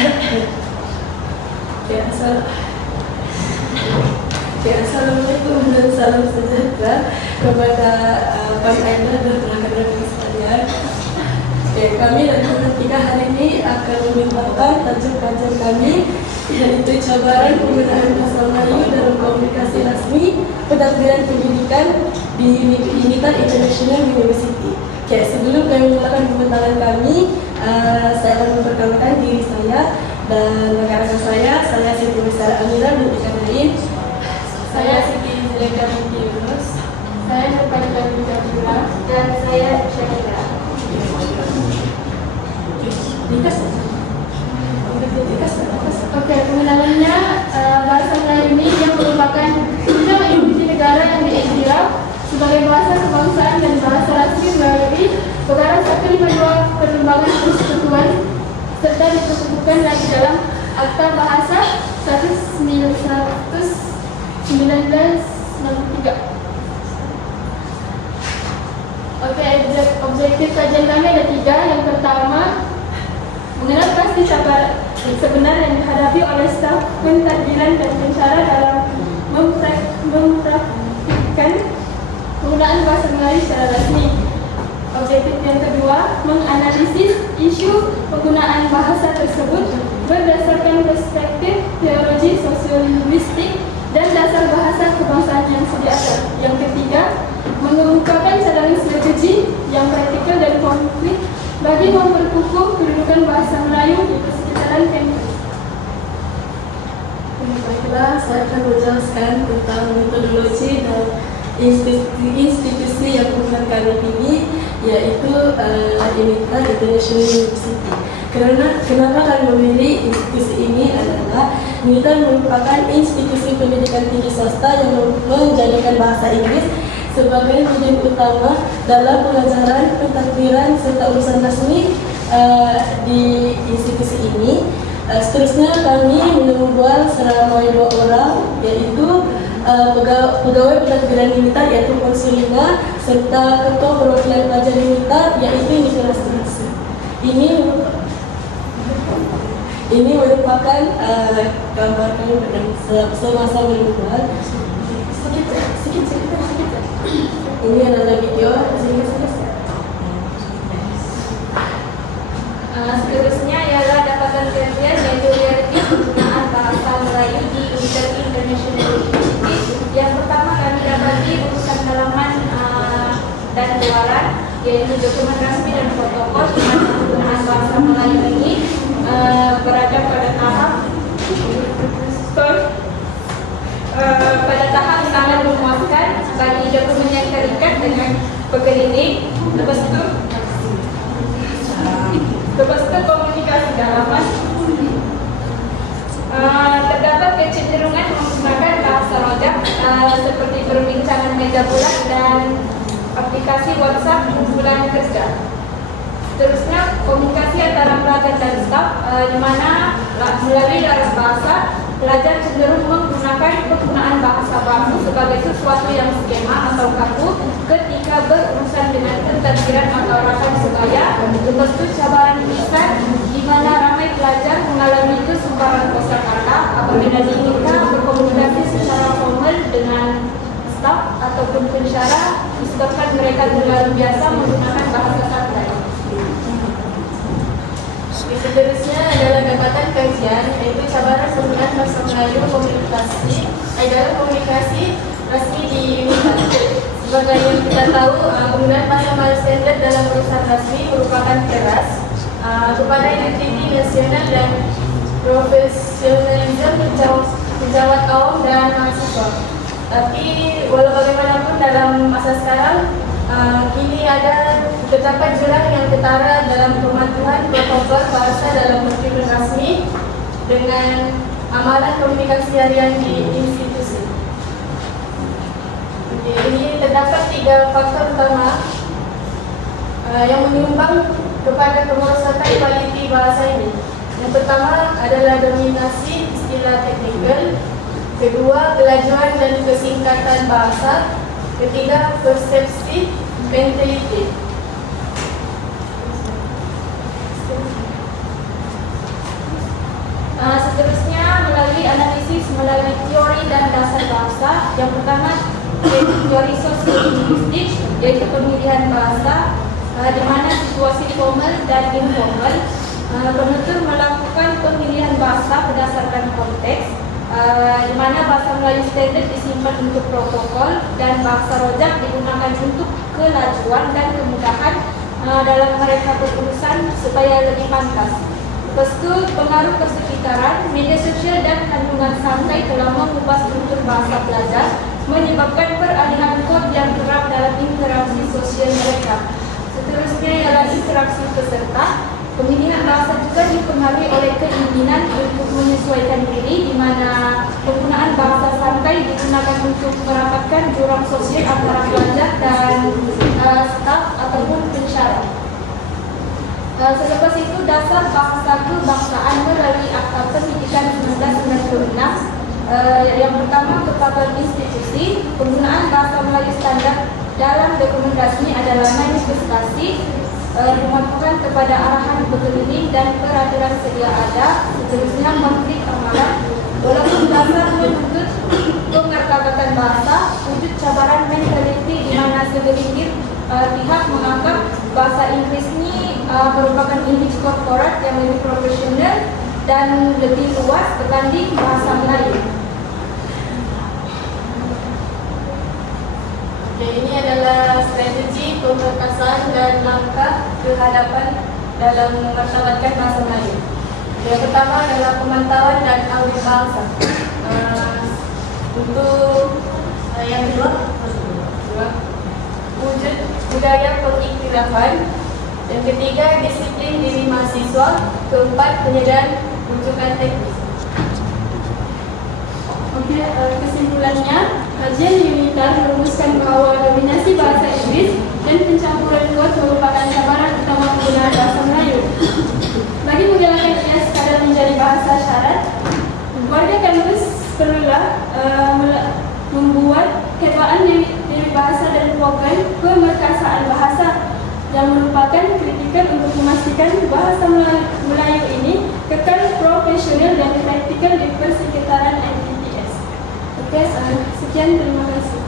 Ya, Assalamualaikum dan salam sejahtera kepada Pak Aida dan rekan-rekan sekalian. Kami dari Kementerian 3 hari ini akan membawakan tajuk kajian kami, yaitu cabaran penggunaan bahasa Melayu dalam komunikasi rasmi pentadbiran pendidikan di Unitar International University. Sebelum kami memulakan pembentaran kami, saya akan memperkenalkan diri saya dan rekan-rekan saya. Saya Siti Besar Amira dan rekan lain. Saya Siti Zulekha binti Yunus. Saya Nurfaidah binti Abdullah. Dan saya Syahida. Oke, pengenalannya bahasa Melayu ini yang merupakan bidang institusi negara yang diiktiraf sebagai bahasa kebangsaan dan bahasa rasmi melalui Perkara 152 Perlembagaan Persekutuan serta dikemukakan lagi dalam Akta Bahasa 1963. Oke, objektif kajian kami ada 3. Yang pertama, mengenal pasti cabaran sebenar yang dihadapi oleh staf pentadbiran dan pensyarah dalam mempraktikkan penggunaan bahasa Melayu secara rasmi. Objektif yang kedua, menganalisis isu penggunaan bahasa tersebut berdasarkan perspektif teologi sosiolinguistik dan dasar bahasa kebangsaan yang sedia ada. Yang ketiga, mengemukakan cadangan strategi yang praktikal dan konkret bagi memperkukuh kedudukan bahasa Melayu di persekitaran kampus. Baiklah, saya akan menjelaskan tentang metodologi dan institusi yang menggunakan kali ini, yaitu Unitar International University. Kenapa kami memilih institusi ini adalah Unitar merupakan institusi pendidikan tinggi swasta yang menjadikan bahasa Inggris sebagai medium utama dalam pengajaran, pentadbiran serta urusan rasmi di institusi ini. Seterusnya kami membuat seramai 2 orang, yaitu pegawai pentadbiran Unitar yaitu Konsulina serta ketua perwakilan pelajar Unitar yaitu Nicholas Johnson. Ini merupakan gambar kami semasa berbuat. Sedikit. Ini adalah video. Seterusnya ialah dapatan kajian yaitu realiti penggunaan bahasa Melayu di Unitar International University. Yang pertama kami dapati urusan halaman dan luaran, yaitu dokumen rasmi dan protokol di mana penggunaan bahasa Melayu ini berada pada tahap sangat memuaskan bagi dokumen yang terikat dengan pekeliling. Lepas itu komunikasi dalaman. Terdapat kecenderungan menggunakan bahasa rojak seperti perbincangan meja bulat dan aplikasi WhatsApp kumpulan kerja. Seterusnya komunikasi antara pelajar dan staf, di mana melalui daras bahasa pelajar cenderung menggunakan penggunaan bahasa baku sebagai sesuatu yang skema atau kaku ketika berurusan dengan pentadbiran atau rakan sebaya. Lepas itu cabaran besar di mana ramai pelajar mengalami kesukaran kosakata apabila diminta berkomunikasi secara formal dengan staf ataupun pensyarah disebabkan mereka terlalu biasa menggunakan bahasa santai. Seterusnya adalah dapatan kajian, yaitu cabaran penggunaan bahasa Melayu dalam komunikasi rasmi di Unitar. Sebagai yang kita tahu, penggunaan bahasa Melayu standar dalam urusan rasmi merupakan keras kepada identiti nasional dan profesionalisme pejabat awam dan mahasiswa. Tapi walau bagaimanapun dalam masa sekarang, kini ada terdapat jurang yang ketara dalam pematuhan protokol bahasa dalam pertujuan rasmi dengan amalan komunikasi harian di institusi. Ini terdapat 3 faktor utama yang menyumbang kepada kemerosotan kualiti bahasa ini. Yang pertama adalah dominasi istilah teknikal, kedua kelajuan dan kesingkatan bahasa, ketiga persepsi mentality. analisis melalui teori dan dasar bahasa. Yang pertama, teori sosiolinguistik, yaitu pemilihan bahasa, di mana situasi formal dan informal. Penutur melakukan pemilihan bahasa berdasarkan konteks, di mana bahasa Melayu standard disimpan untuk protokol dan bahasa rojak digunakan untuk kelajuan dan kemudahan dalam mereka berurusan supaya lebih pantas. Lepas itu, pengaruh persekitaran, media sosial dan kandungan santai telah mengubah struktur bahasa pelajar, menyebabkan peralihan kod yang kerap dalam interaksi sosial mereka. Seterusnya ialah interaksi peserta. Pemilihan bahasa juga dipengaruhi oleh keinginan untuk menyesuaikan diri, di mana penggunaan bahasa santai digunakan untuk merapatkan jurang sosial antara pelajar dan staf ataupun pensyarah. Selepas itu, dasar bahasa kebangsaan melalui Akta Pendidikan 1996. Yang pertama, ketetapan institusi. Penggunaan bahasa Melayu standar dalam dokumen resmi adalah manifestasi mematukan kepada arahan berkeliling dan peraturan sedia ada. Seterusnya, menteri amalan. Walaupun dasar menuntut pengerkabatan bahasa, wujud cabaran mentaliti di mana segelintir pihak menganggap bahasa Inggris ini merupakan image korporat yang lebih profesional dan lebih luas berbanding bahasa Melayu. Ini adalah strategi pemberkasan dan langkah kehadapan dalam memartabatkan bahasa Melayu. Yang pertama adalah pemantauan dan audit bahasa. Untuk yang kedua, wujud budaya pengiktirafan. Yang ketiga, disiplin diri mahasiswa. Keempat, penyediaan rujukan teknis. Okey, kesimpulannya, kajian Unitar merumuskan bahawa dominasi bahasa Inggeris dan pencampuran kod merupakan cabaran utama penggunaan bahasa Melayu. Bagi menjalankan ia sekadar menjadi bahasa syarat, warga kampus perlulah membuat kebaan diri bahasa dan program pemerkasaan bahasa yang merupakan kritikan untuk memastikan bahasa Melayu ini kekal profesional dan praktikal di persekitaran MTTS. Okey, sekian, terima kasih.